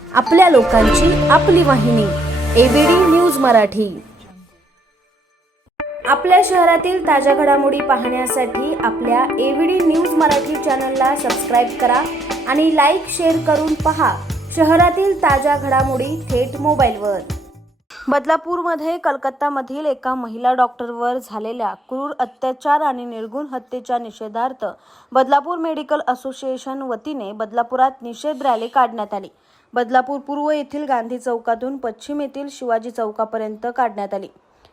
आपल्या लोकांची आपली वाहिनी एबीडी न्यूज मराठी. आपल्या शहरातील ताज्या घडामोडी पाहण्यासाठी आपल्या एबीडी न्यूज मराठी चॅनलला सबस्क्राईब करा आणि लाईक शेअर करून पहा शहरातील ताज्या घडामोडी थेट मोबाईलवर. बदलापूरमध्ये कलकत्तामधील एका महिला डॉक्टरवर झालेल्या क्रूर अत्याचार आणि निर्गुण हत्येच्या निषेधार्थ बदलापूर मेडिकल असोसिएशन वतीने बदलापुरात निषेध रॅली काढण्यात आली. बदलापूर पूर्व येथील गांधी चौकातून पश्चिम येथील शिवाजी चौकापर्यंत काढण्यात आली.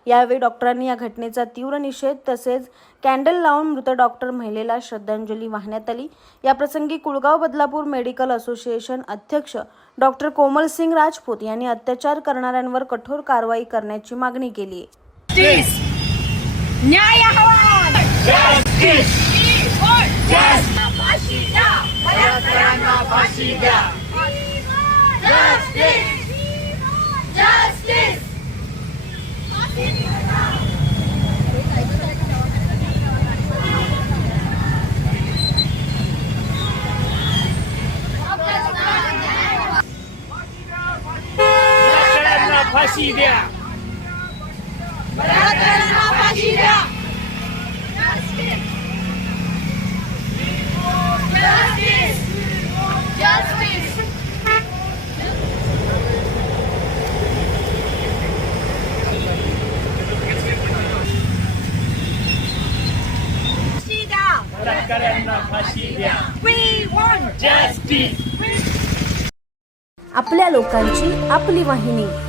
यावेळी डॉक्टरांनी या घटनेचा तीव्र निषेध तसेच कॅन्डल लावून मृत डॉक्टर महिलेला श्रद्धांजली वाहण्यात आली. याप्रसंगी कुळगाव बदलापूर मेडिकल असोसिएशन अध्यक्ष डॉक्टर कोमल सिंग राजपूत यांनी अत्याचार करणाऱ्यांवर कठोर कारवाई करण्याची मागणी केली! न्याय हवा फाशी द्या बलात्कारांना फाशी द्या Justice! Justice! बलात्कारांना फाशी द्या. फाशी द्या. आपल्या लोकांची आपली वाहिनी.